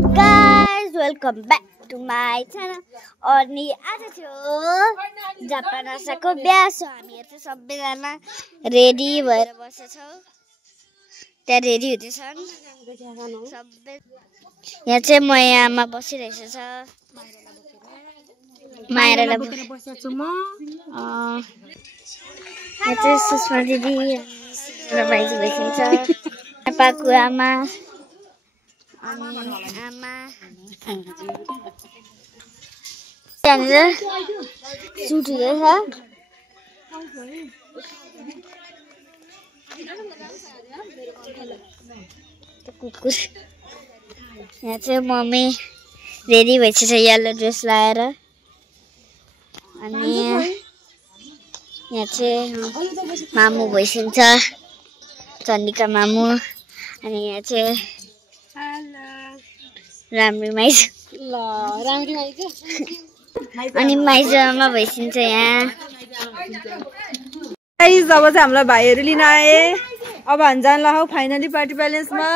guys, welcome back to my channel. अनि आज थियो जापान आशाको बिहा छ। हामीहरु चाहिँ सबैजना रेडी भएर बसेछौं। त्यहाँ रेडी हुँदैछन् सबै। यहाँ चाहिँ म आमा बसिरहेछ छ। मायरालाई बोकेर बसेछु म। यहाँ चाहिँ सुषमा दिदी र भाइजी बसिन्छ। पापा आमा आमा त्यहाँनिर सुट हुँदैछ। कुकुर यहाँ चाहिँ मम्मी रेडी भइसकेछ येलो ड्रेस लाएर। अनि यहाँ चाहिँ मामु भइसकेछ चण्डिका मामु। अनि यहाँ चाहिँ राम्री माइज अनि माइजमा भइसिन्छ यहाँ। गाइस अब चाहिँ हामीलाई भाइहरु लिन आए। अब हामी जान लाग्यौ फाइनली पार्टी प्यालेसमा।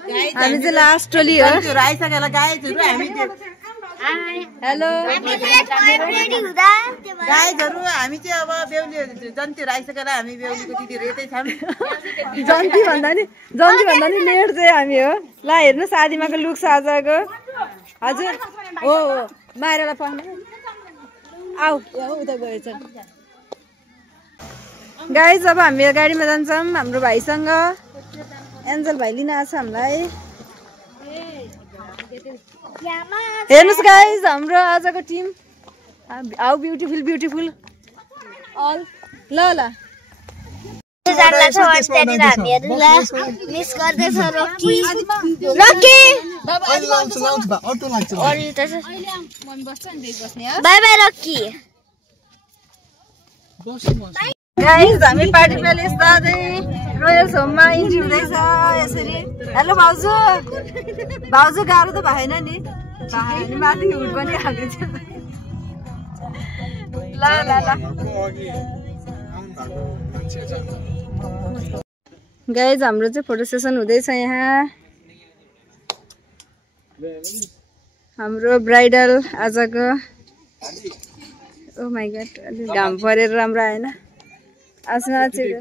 हामी चाहिँ लास्ट टोली हो। हेलो गाइजहरु हामी चाहिँ अब बेहुली जन्ती राइसकेर हामी बेहुलीको दिदी रेतै छौं। जन्ती भन्दा नि लेट चाहिँ हामी हो। ल हेर्नु शादीमाको लुक साजाको। हजुर हो माइरालाई पाउनु आऊ उता गएछ। गाइज अब हामी गाडीमा जान्छौं हाम्रो भाइसँग। एन्जल भाइ लिन आछ हामीलाई। हेर्नुस् गाइज हाम्रो आजको team. How beautiful beautiful all. ल ल जानला छ त्यहाँनिर हामीहरुलाई मिस गर्दैछ Rocky Rocky bye bye Rocky. Guys हामी पार्टी प्यालेस जाँदै रोयल्स होममा इन्ट्री हुँदैछ यसरी। हेलो भाउजू भाउजू गाह्रो त भएन नि माथि हुड पनि हालिदिन्छ। ल ल ल गाइस हाम्रो चाहिँ फोटो सेसन हुँदैछ यहाँ। हाम्रो ब्राइडल आजको। ओ माय गॉड अलि घाम परेर राम्रो आएन। आसमा चाहिँ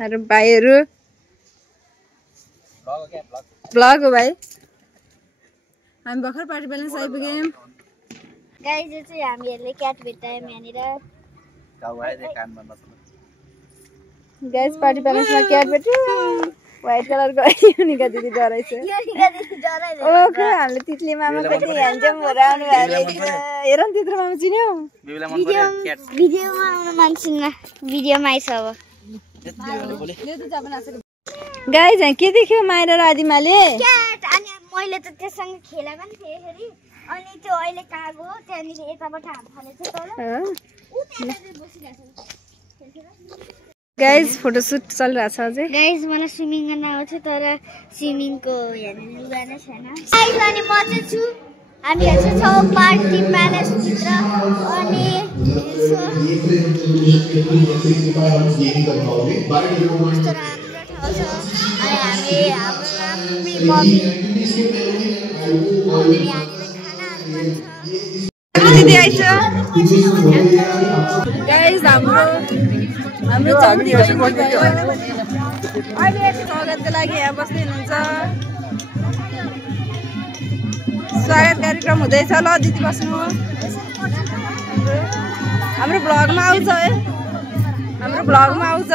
अरे भाइहरु ब्लग हो भाइ। हामी भर्खर पार्टी प्यालेस आइपुग्यौं। गाइस यो चाहिँ हामीहरुले क्याट भेटायौं यहाँनिर। गाइस पार्टी प्यालेसमा क्याट भेट्यो। व्हाइट कलरको युनिका दिदी डराइछ। ओके हामीले तितली मामा कति ह्यान्डसम भएर आउनु भएको रहेछ। हेर न तिम्रो मामा चिन्यौ? भिडियोमा आउन मान्छिन्न। भिडियोमा आइछ अब। गाइस के देख्यो माइरा र आदिमाले? क्याट। अनि मैले त त्यससँग खेला पनि थिए फेरि। अनि त्यो अहिले कहाँ गयो? त्यहाँनिर यताबाट हात फालेछ तल। गाइस फोटोशूट चलिरहेछ अझै। गाइस मलाई स्विमिङ गर्न आउँछ तर स्विमिङको हेर्ने लुगा नै छैन। गाइस अनि म चाहिँ छु हामीहरु चाहिँ छौ पार्टी प्यालेस भित्र। अनि हामी हाम्रो राम्री मम्मी दिदी आइछ। गाइस हाम्रो चन्दी अहिले स्वागतको लागि यहाँ बस्दै हुनुहुन्छ। स्वागत कार्यक्रम हुँदैछ। ल दिदी बस्नु। हाम्रो ब्लगमा आउँछ है। हाम्रो ब्लगमा आउँछ।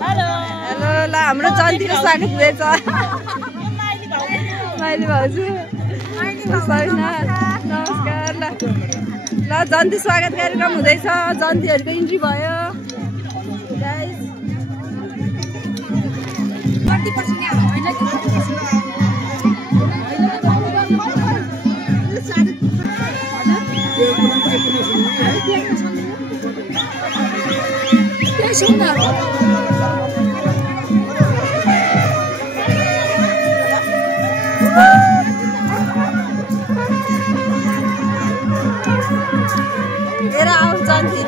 हेलो हेलो ल हाम्रो जन्तीको स्वागत हुँदैछ। माइली भाउजू नमस्कार। ल जन्ती स्वागत कार्यक्रम हुँदैछ। जन्तीहरुको इन्ट्री भयो। गाइस हेर आऊ जन्ती।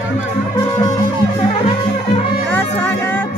स्वागत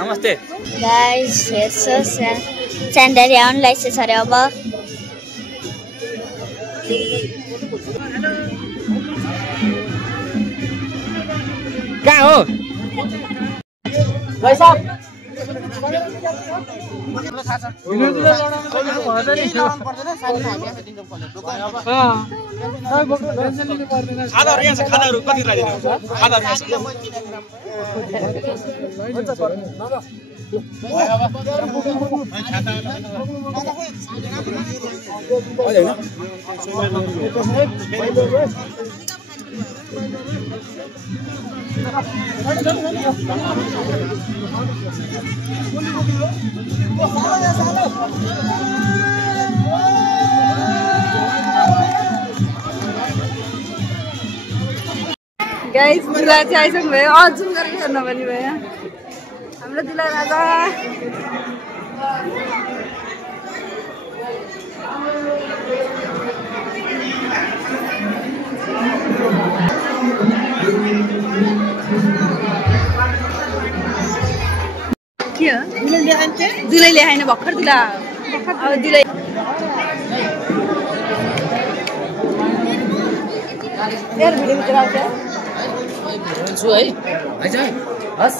नमस्ते गाइस हेर्छु स्यान्डरी आउनु लाइसेछ अरे अब कहाँ हो भाइ साहब खादाहरु यहाँ छ खादाहरु कति रादिनु खादाहरु यहाँ छ गाइस दुला चाहिँ आइसक्नु भयो जुम गरेर हेर्न पनि भयो हाम्रो दुला राजा के हो दुलै ल्याएन भर्खर दुला अब दुलै यार भिडियो चलाउँछ छु है हैछ हस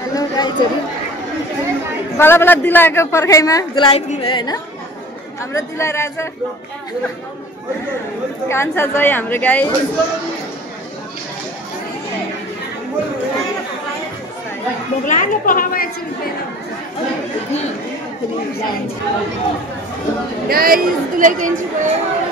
हेलो गाइजहरु बला बला दुलाको पर्खाइमा दुला आइपुग्नु भयो हैन हाम्रो दुला राजा कान्छा जय हाम्रो गाई बोगलाले पहावा एकछिन गाइस दुलाको इन्ट्री भयो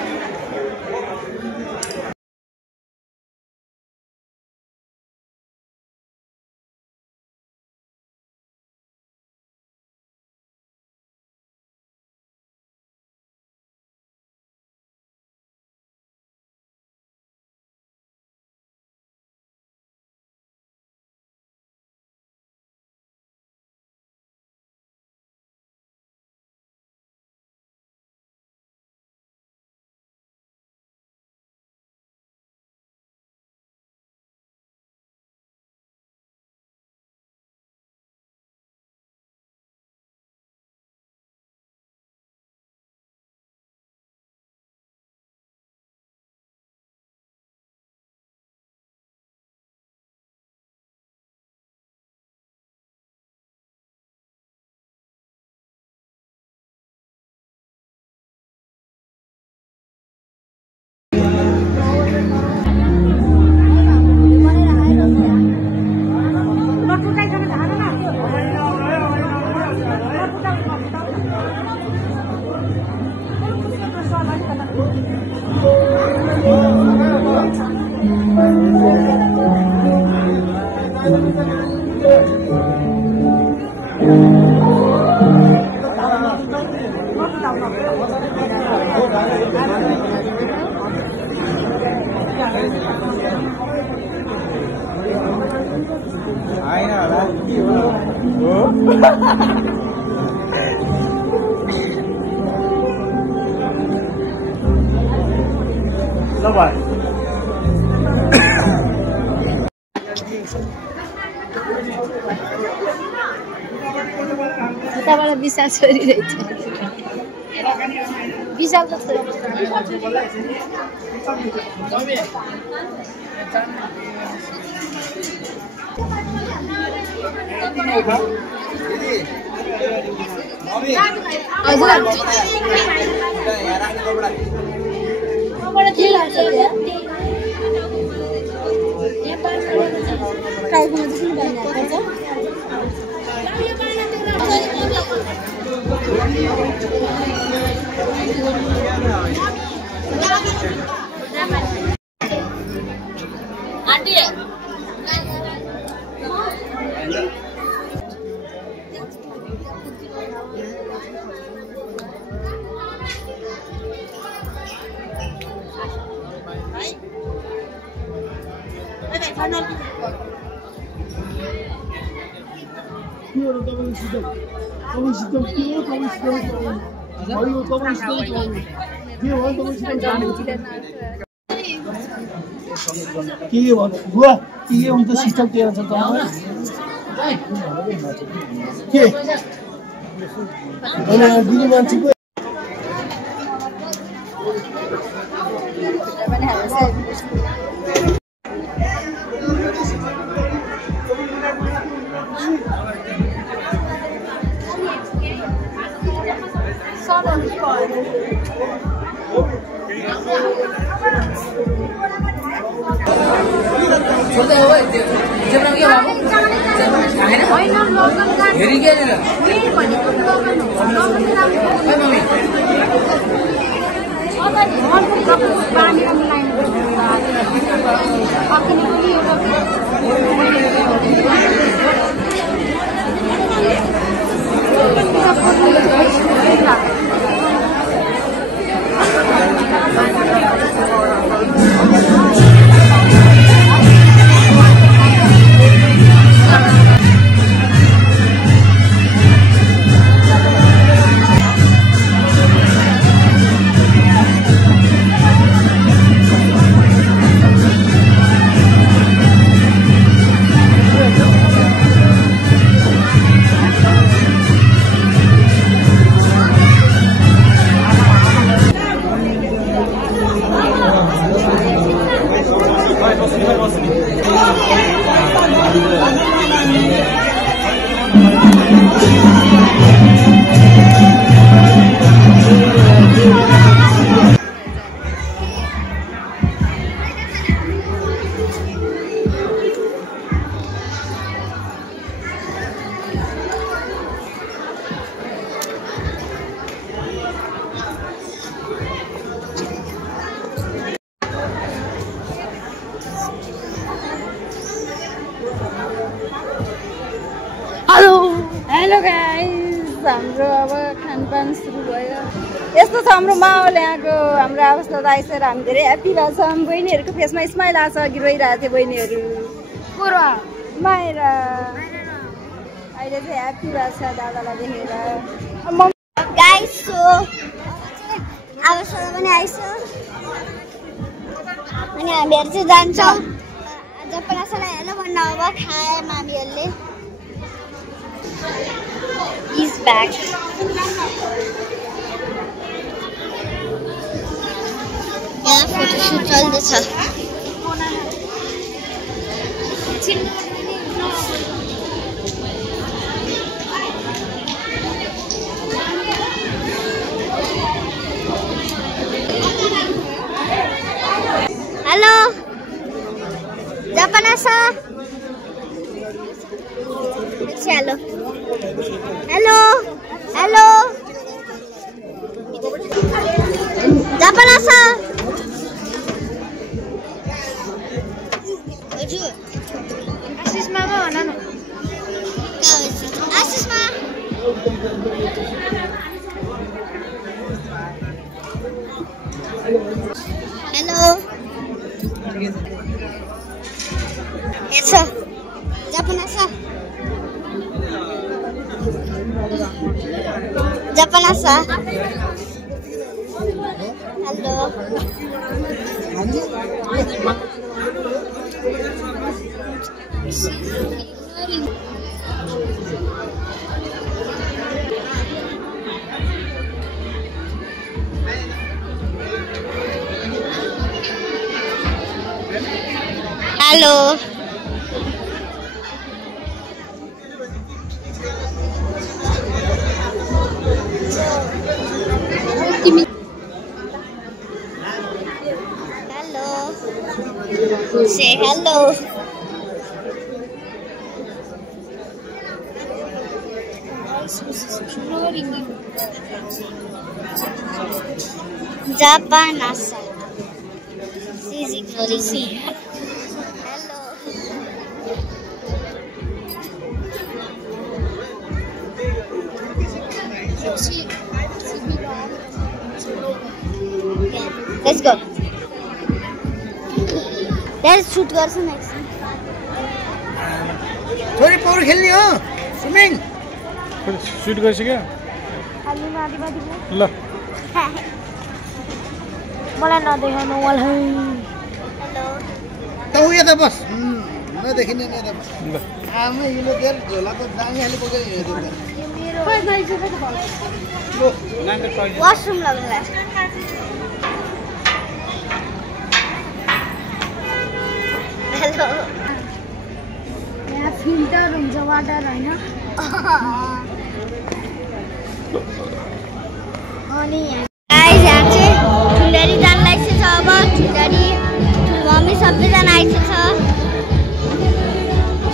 विशाल छोरी रहेछ विशाल त छोरी बुवा के हुन्छ सिस्टम के हुन्छ तपाईँ के अनि दिदी मान्छेको हेलो गाइस हाम्रो अब खानपान सुरु भयो यस्तो छ हाम्रो माहौल यहाँको हाम्रो अवस्था त आइसकेर हामी धेरै ह्याप्पी भएको छौँ बहिनीहरूको फेसमा स्माइल आएको छ अघि रोइरहेको थियो बहिनीहरू पूर्व माइरा अहिले चाहिँ ह्याप्पी भएको छ दादालाई देखेर गाइस सो अब सबै पनि आइसक्यो अनि हामीहरू चाहिँ जान्छौँ आज परासलाई हेर्नु भन्नु अब खाए मामीहरूले He's back. यहाँ फोटोसुट चल्दैछ हेलो जापाना सर हेलो हेलो हेलो जापाना सर हजुर आशिष मामा भन न आशिष मा हेलो यस जापाना सर जापाना सर हेलो हेलो हेलो से hello Japan Asa. She's ignoring me. Hello. Let's go. Let's shoot गर्छौं next. छोरी पौडी खेल्ने हो स्विमिङ सुट गरिसक्यो ल मलाई नदेखाउनु वाला है त उयो त बस नदेखिने नि त आमा यो देर झोला त दाङीले बोकेको वाशरूम लाग्ला हेलो यहाँ फिल्टर हुन्छ वाटर हैन अनि गाइस यहाँ चाहिँ ठुलरी जान लागेको छ अब ठुलरी मम्मी सबैजना आइसकेको छ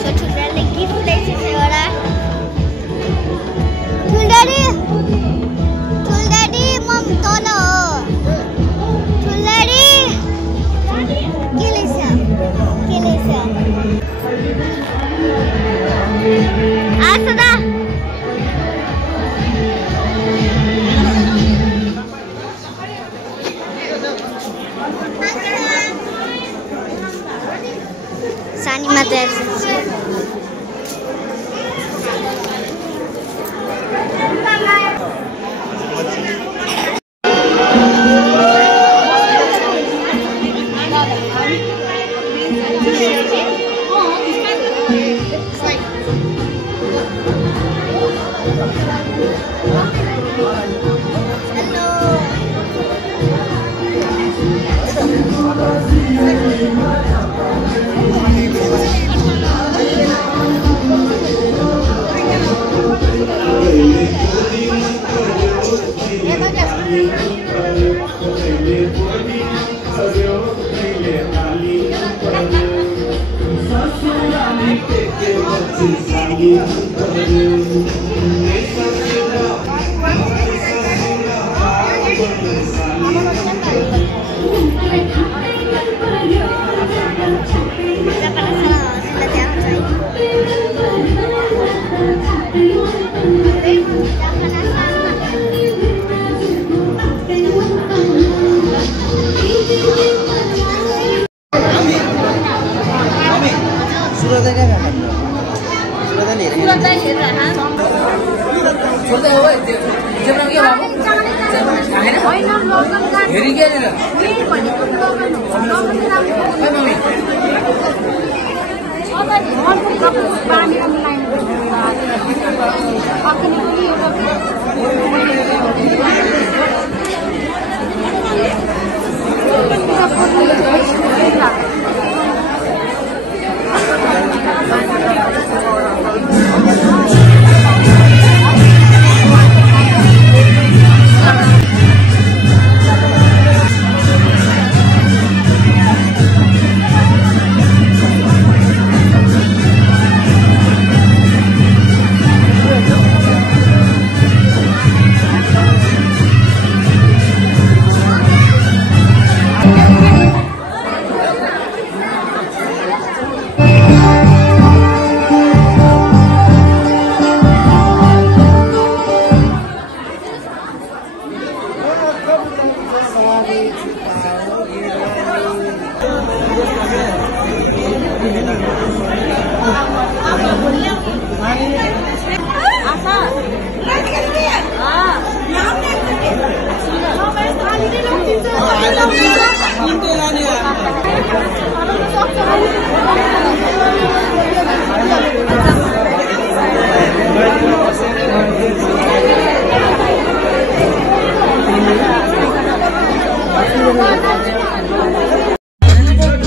सो ठुलरीले गिफ्ट ल्याएको छ एउटा ठुलरी मम तल हो ठुलरी के ल्याछ आछ दा सानी माता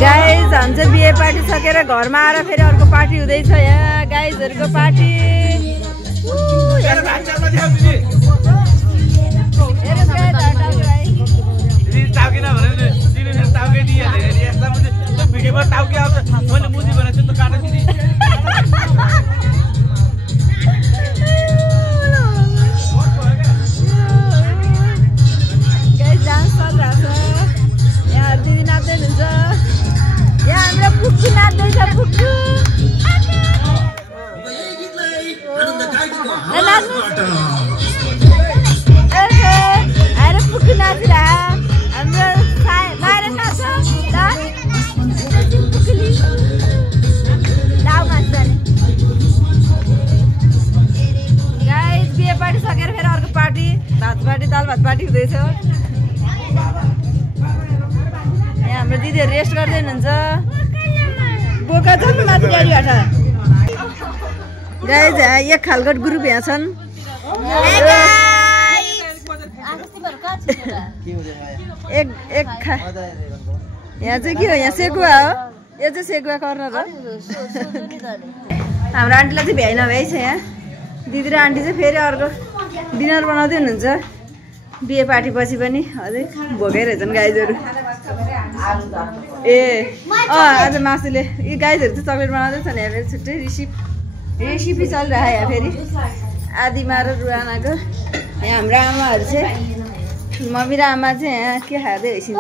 गाइस, हाम्रो बिहे पार्टी छ सकेर घरमा आएर फेरि अर्को पार्टी हुँदैछ यहाँ गाइजहरूको पार्टी डान्स चलिरहेछ यहाँ दिदी नाच्दै हुनुहुन्छ यहाँ हाम्रो पुक्कु नाच्दैछ पुक्कु आएर पुक्कु नाचिरह हाम्रो बाहिर नाच्छ गाइस बिहे पार्टी सकेर फेरि अर्को पार्टी भात पार्टी दाल भात पार्टी हुँदैछ यहाँ हाम्रो दिदीहरू रेस्ट गर्दै हुनुहुन्छ बोका छ माथि गाडीबाट गाइस एक खालको ग्रुप यहाँ छन् यहाँ चाहिँ के हो यहाँ सेकुवा हो यो चाहिँ सेकुवा कर्नर हो हाम्रो आन्टीलाई चाहिँ भ्याइ नभ्याइ छ यहाँ दिदी र आन्टी चाहिँ फेरि अर्को डिनर बनाउँदै हुनुहुन्छ बिहे पार्टी पछि पनि अझै भोकै रहेछन् गाइजहरू ए आज मासुले यी गाइजहरू चाहिँ चक्लेट बनाउँदैछ नि यहाँ फेरि छुट्टै रेसिपी चलिरहेको यहाँ फेरि आदिमा र रुवानाको यहाँ हाम्रो आमाहरू चाहिँ मम्मी र आमा चाहिँ यहाँ के खाँदै हैसिन्छ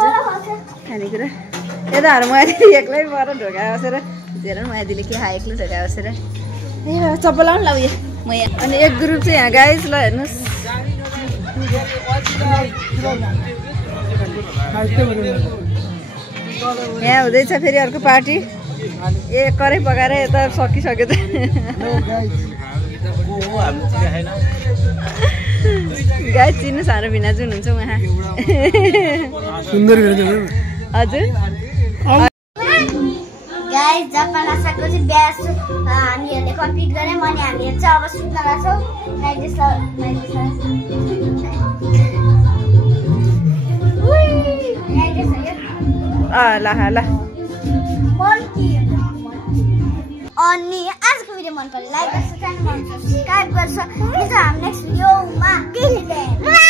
खानेकुरा यता हाम्रो माइतीले एक्लै पर ढोका बसेर हेर न माइतीले के खायो एक्लै ढोका बसेर ए चप्पल लाउनु ल उयो म यहाँ अनि एक ग्रुप चाहिँ यहाँ गाइज ल हेर्नुहोस् यहाँ हुँदैछ फेरि अर्को पार्टी ए करै पकाएर यता सकिसक्यो त गाइस चिन्नु सानो भिना जुन हुन्छ उहाँ हजुर गाइस जापान आसाको चाहिँ बिहा हामीहरूले कम्प्लिट गऱ्यौँ अनि हामीहरू चाहिँ अब सुत्न लाग्छौँ अनि आजको भिडियो मन पर्यो लाइक गर्छ च्यानलमा सब्स्क्राइब गर्छ हामी नेक्स्ट भिडियोमा